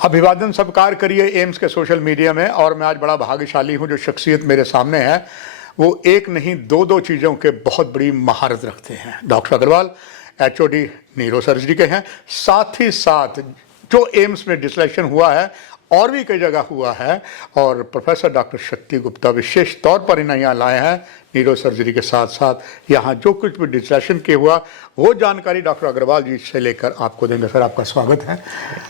अभिवादन सत्कार करिए एम्स के सोशल मीडिया में। और मैं आज बड़ा भाग्यशाली हूं, जो शख्सियत मेरे सामने है वो एक नहीं दो चीज़ों के बहुत बड़ी महारत रखते हैं। Doctor Agarwal HOD neuro surgery के हैं, साथ ही साथ जो एम्स में डिसलेक्शन हुआ है और भी कई जगह हुआ है, और प्रोफेसर डॉक्टर शक्ति गुप्ता विशेष तौर पर इन्हें यहाँ लाए हैं न्यूरो सर्जरी के साथ साथ यहाँ जो कुछ भी डिसलेक्शन के हुआ वो जानकारी डॉक्टर अग्रवाल जी से लेकर आपको देंगे। सर, आपका स्वागत है।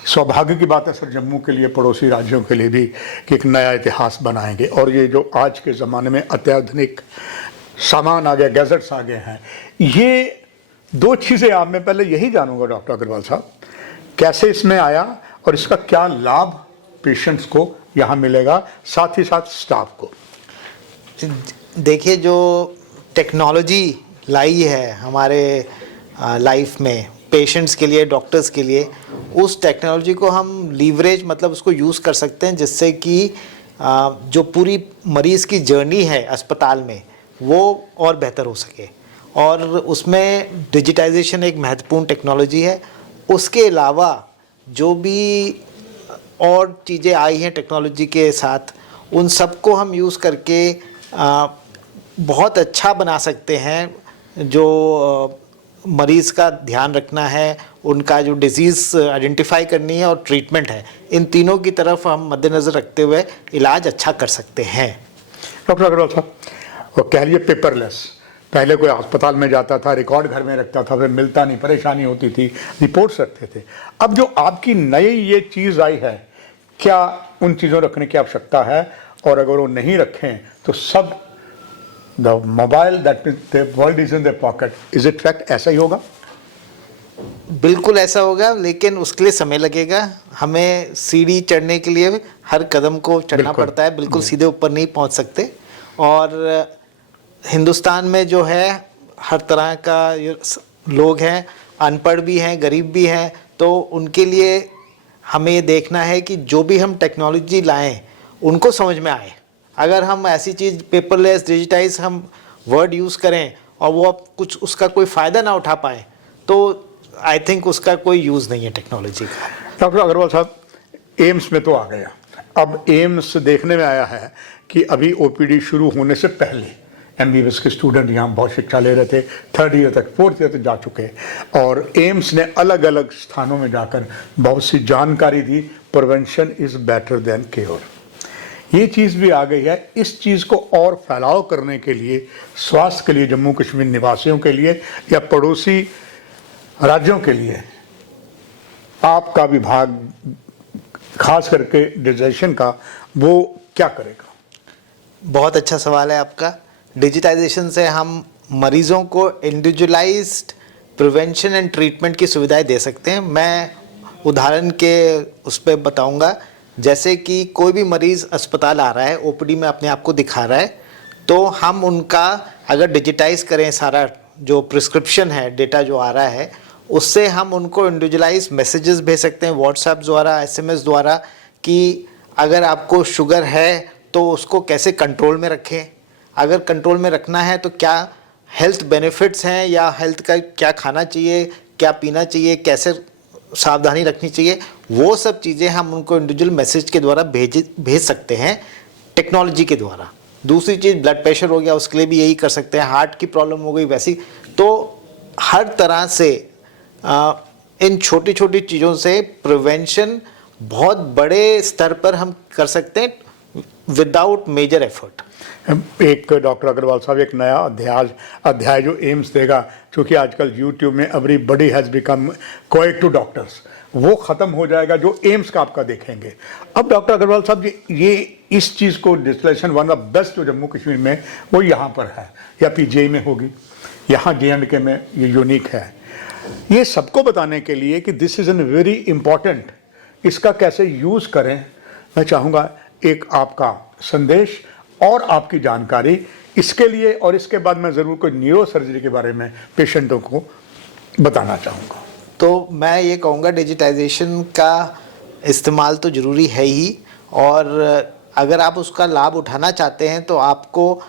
सौभाग्य की बात है सर, जम्मू के लिए, पड़ोसी राज्यों के लिए भी, कि एक नया इतिहास बनाएंगे। और ये जो आज के ज़माने में अत्याधुनिक सामान आ गए, गैजेट्स आ गए हैं, ये दो चीज़ें आप, मैं पहले यही जानूंगा डॉक्टर अग्रवाल साहब, कैसे इसमें आया और इसका क्या लाभ पेशेंट्स को यहाँ मिलेगा, साथ ही साथ स्टाफ को। देखिए, जो टेक्नोलॉजी लाई है हमारे लाइफ में पेशेंट्स के लिए, डॉक्टर्स के लिए, उस टेक्नोलॉजी को हम लीवरेज मतलब उसको यूज़ कर सकते हैं, जिससे कि जो पूरी मरीज़ की जर्नी है अस्पताल में वो और बेहतर हो सके। और उसमें डिजिटाइजेशन एक महत्वपूर्ण टेक्नोलॉजी है। उसके अलावा जो भी और चीज़ें आई हैं टेक्नोलॉजी के साथ, उन सबको हम यूज़ करके बहुत अच्छा बना सकते हैं। जो मरीज़ का ध्यान रखना है, उनका जो डिज़ीज़ आइडेंटिफाई करनी है और ट्रीटमेंट है, इन तीनों की तरफ हम मद्देनज़र रखते हुए इलाज अच्छा कर सकते हैं। डॉक्टर अग्रवाल साहब, वो कह लिए पेपरलेस, पहले कोई अस्पताल में जाता था, रिकॉर्ड घर में रखता था, फिर मिलता नहीं, परेशानी होती थी, रिपोर्ट्स रखते थे। अब जो आपकी नई ये चीज़ आई है, क्या उन चीज़ों रखने की आवश्यकता है? और अगर वो नहीं रखें तो सब the mobile that the world is in the pocket, is it fact ऐसा ही होगा? बिल्कुल ऐसा होगा, लेकिन उसके लिए समय लगेगा। हमें सीढ़ी चढ़ने के लिए हर कदम को चढ़ना पड़ता है, बिल्कुल सीधे ऊपर नहीं पहुंच सकते। और हिंदुस्तान में जो है हर तरह का लोग हैं, अनपढ़ भी हैं, गरीब भी हैं, तो उनके लिए हमें ये देखना है कि जो भी हम टेक्नोलॉजी लाएं उनको समझ में आए। अगर हम ऐसी चीज़ पेपरलेस, डिजिटाइज हम वर्ड यूज़ करें और वो अब कुछ उसका कोई फ़ायदा ना उठा पाए, तो आई थिंक उसका कोई यूज़ नहीं है टेक्नोलॉजी का। डॉक्टर अग्रवाल साहब, एम्स में तो आ गया, अब एम्स देखने में आया है कि अभी ओपीडी शुरू होने से पहले एमबीबीएस के स्टूडेंट यहाँ बहुत शिक्षा ले रहे थे, 3rd ईयर तक, 4th ईयर तक जा चुके, और एम्स ने अलग अलग स्थानों में जाकर बहुत सी जानकारी दी। Prevention is better than cure, ये चीज़ भी आ गई है। इस चीज़ को और फैलाव करने के लिए, स्वास्थ्य के लिए, जम्मू कश्मीर निवासियों के लिए या पड़ोसी राज्यों के लिए, आपका विभाग खास करके डिजिटाइजेशन का वो क्या करेगा? बहुत अच्छा सवाल है आपका। डिजिटाइजेशन से हम मरीज़ों को इंडिविजुअलाइज्ड प्रिवेंशन एंड ट्रीटमेंट की सुविधाएं दे सकते हैं। मैं उदाहरण के उस पर बताऊंगा। जैसे कि कोई भी मरीज़ अस्पताल आ रहा है, ओपीडी में अपने आप को दिखा रहा है, तो हम उनका अगर डिजिटाइज करें, सारा जो प्रिस्क्रिप्शन है, डेटा जो आ रहा है, उससे हम उनको इंडिविजुअलाइज मैसेजेस भेज सकते हैं व्हाट्सएप द्वारा, एसएमएस द्वारा, कि अगर आपको शुगर है तो उसको कैसे कंट्रोल में रखें, अगर कंट्रोल में रखना है तो क्या हेल्थ बेनिफिट्स हैं, या हेल्थ का क्या खाना चाहिए, क्या पीना चाहिए, कैसे सावधानी रखनी चाहिए, वो सब चीज़ें हम उनको इंडिविजुअल मैसेज के द्वारा भेज सकते हैं टेक्नोलॉजी के द्वारा। दूसरी चीज़, ब्लड प्रेशर हो गया, उसके लिए भी यही कर सकते हैं। हार्ट की प्रॉब्लम हो गई वैसी। तो हर तरह से इन छोटी छोटी चीज़ों से प्रिवेंशन बहुत बड़े स्तर पर हम कर सकते हैं विदाउट मेजर एफर्ट। एक डॉक्टर अग्रवाल साहब, एक नया अध्याय जो एम्स देगा, क्योंकि आजकल यूट्यूब में everybody has become quite to doctors, वो ख़त्म हो जाएगा जो एम्स का आपका देखेंगे। अब डॉक्टर अग्रवाल साहब जी, ये इस चीज़ को डिजिटलाइजेशन वन ऑफ बेस्ट जो जम्मू कश्मीर में वो यहाँ पर है, या पीजीआई में होगी, यहाँ J&K में ये यूनिक है। ये सबको बताने के लिए कि this is an very important, इसका कैसे यूज़ करें, मैं चाहूँगा एक आपका संदेश और आपकी जानकारी इसके लिए, और इसके बाद मैं ज़रूर कोई न्यूरो सर्जरी के बारे में पेशेंटों को बताना चाहूँगा। तो मैं ये कहूँगा, डिजिटाइजेशन का इस्तेमाल तो ज़रूरी है ही, और अगर आप उसका लाभ उठाना चाहते हैं तो आपको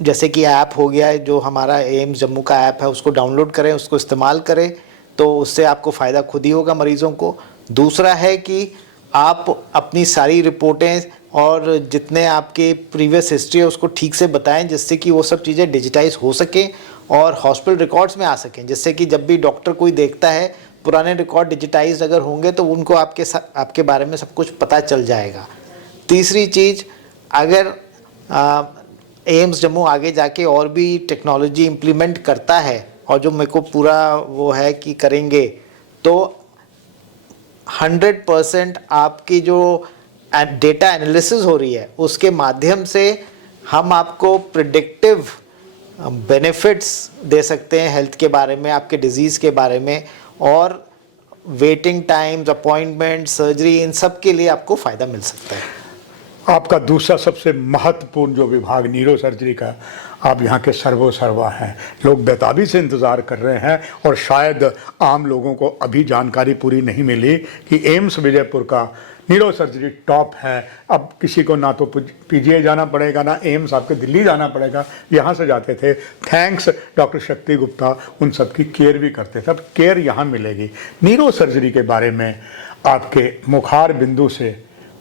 जैसे कि ऐप हो गया है, जो हमारा एम्स जम्मू का ऐप है, उसको डाउनलोड करें, उसको इस्तेमाल करें, तो उससे आपको फ़ायदा खुद ही होगा मरीज़ों को। दूसरा है कि आप अपनी सारी रिपोर्टें और जितने आपके प्रीवियस हिस्ट्री है उसको ठीक से बताएं, जिससे कि वो सब चीज़ें डिजिटाइज हो सकें और हॉस्पिटल रिकॉर्ड्स में आ सकें, जिससे कि जब भी डॉक्टर कोई देखता है पुराने रिकॉर्ड डिजिटाइज अगर होंगे तो उनको आपके बारे में सब कुछ पता चल जाएगा। तीसरी चीज़, अगर एम्स जम्मू आगे जाके और भी टेक्नोलॉजी इम्प्लीमेंट करता है और जो मेरे को पूरा वो है कि करेंगे, तो 100% आपकी जो डेटा एनालिसिस हो रही है उसके माध्यम से हम आपको प्रिडिक्टिव बेनिफिट्स दे सकते हैं हेल्थ के बारे में, आपके डिजीज़ के बारे में, और वेटिंग टाइम्स, अपॉइंटमेंट, सर्जरी, इन सब के लिए आपको फ़ायदा मिल सकता है। आपका दूसरा सबसे महत्वपूर्ण जो विभाग न्यूरो सर्जरी का, आप यहाँ के सर्वा हैं। लोग बेताबी से इंतज़ार कर रहे हैं और शायद आम लोगों को अभी जानकारी पूरी नहीं मिली कि एम्स विजयपुर का न्यूरो सर्जरी टॉप है। अब किसी को ना तो पीजीआई जाना पड़ेगा, ना एम्स, आपके दिल्ली जाना पड़ेगा, यहाँ से जाते थे। थैंक्स डॉक्टर शक्ति गुप्ता उन सब की केयर भी करते थे। अब केयर यहाँ मिलेगी। न्यूरो सर्जरी के बारे में आपके मुखार बिंदु से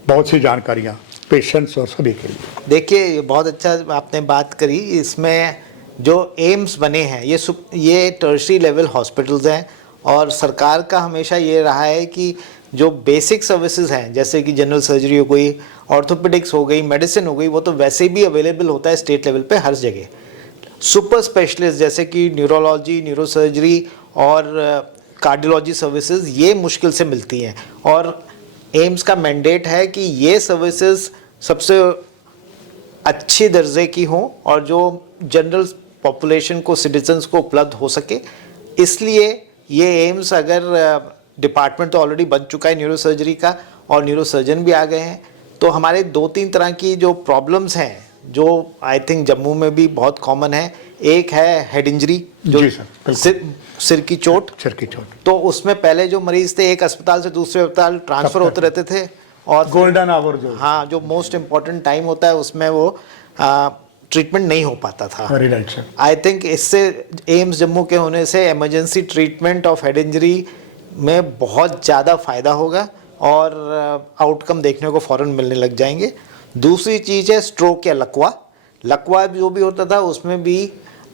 बहुत सी जानकारियाँ पेशेंट्स और सभी के लिए। देखिए, ये बहुत अच्छा आपने बात करी। इसमें जो एम्स बने हैं ये टर्शरी लेवल हॉस्पिटल्स हैं और सरकार का हमेशा ये रहा है कि जो बेसिक सर्विसेज हैं, जैसे कि जनरल सर्जरी हो गई, ऑर्थोपेडिक्स हो गई, मेडिसिन हो गई, वो तो वैसे भी अवेलेबल होता है स्टेट लेवल पे हर जगह। सुपर स्पेशलिस्ट जैसे कि न्यूरोलॉजी, न्यूरो सर्जरी और कार्डियोलॉजी सर्विसेज ये मुश्किल से मिलती हैं और एम्स का मैंडेट है कि ये सर्विसेज सबसे अच्छे दर्जे की हों और जो जनरल पॉपुलेशन को, सिटीजन्स को उपलब्ध हो सके। इसलिए ये एम्स, अगर डिपार्टमेंट तो ऑलरेडी बन चुका है न्यूरो सर्जरी का और न्यूरो सर्जन भी आ गए हैं, तो हमारे 2-3 तरह की जो प्रॉब्लम्स हैं जो आई थिंक जम्मू में भी बहुत कॉमन है। एक है हेड इंजरी, जो सिर की चोट। तो उसमें पहले जो मरीज थे एक अस्पताल से दूसरे अस्पताल ट्रांसफ़र होते रहते थे और गोल्डन आवर जो मोस्ट इम्पॉर्टेंट टाइम होता है उसमें वो ट्रीटमेंट नहीं हो पाता था। आई थिंक इससे एम्स जम्मू के होने से emergency treatment of head injury में बहुत ज़्यादा फ़ायदा होगा और आउटकम देखने को फ़ौरन मिलने लग जाएंगे। दूसरी चीज़ है स्ट्रोक या लकवा जो भी होता था उसमें भी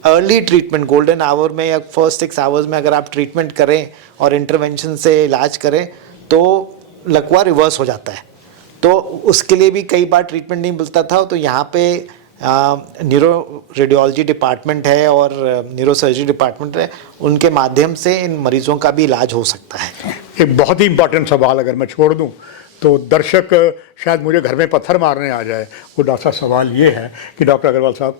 अर्ली ट्रीटमेंट, गोल्डन आवर में या फर्स्ट 6 आवर्स में अगर आप ट्रीटमेंट करें और इंटरवेंशन से इलाज करें तो लकवा रिवर्स हो जाता है। तो उसके लिए भी कई बार ट्रीटमेंट नहीं मिलता था। तो यहाँ पे न्यूरो रेडियोलॉजी डिपार्टमेंट है और न्यूरो सर्जरी डिपार्टमेंट है, उनके माध्यम से इन मरीजों का भी इलाज हो सकता है। एक बहुत ही इंपॉर्टेंट सवाल अगर मैं छोड़ दूं तो दर्शक शायद मुझे घर में पत्थर मारने आ जाए। वो डॉक्टर सवाल ये है कि डॉक्टर अग्रवाल साहब,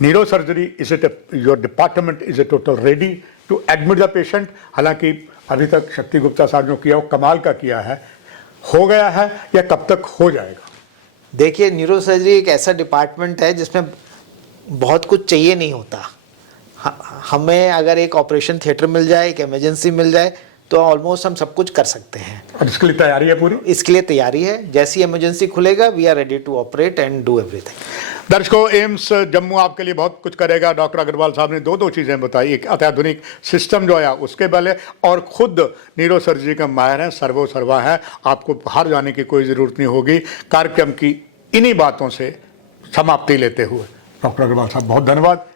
neuro surgery is it your department is a total ready to admit the patient? हालांकि अभी तक शक्ति गुप्ता साहब जो किया वो कमाल का किया है, हो गया है या कब तक हो जाएगा? देखिए, न्यूरो सर्जरी एक ऐसा डिपार्टमेंट है जिसमें बहुत कुछ चाहिए नहीं होता। हमें अगर एक ऑपरेशन थिएटर मिल जाए, एक इमरजेंसी मिल जाए तो ऑलमोस्ट हम सब कुछ कर सकते हैं। और इसके लिए तैयारी है पूरी? इसके लिए तैयारी है। जैसी इमरजेंसी खुलेगा we are ready to operate and do everything. दर्शकों, एम्स जम्मू आपके लिए बहुत कुछ करेगा। डॉक्टर अग्रवाल साहब ने दो चीज़ें बताई, एक अत्याधुनिक सिस्टम जो आया उसके पहले, और खुद न्यूरो सर्जरी का माहिर हैं, सर्वा है। आपको बाहर जाने की कोई ज़रूरत नहीं होगी। कार्यक्रम की इन्हीं बातों से समाप्ति लेते हुए डॉक्टर अग्रवाल साहब बहुत धन्यवाद।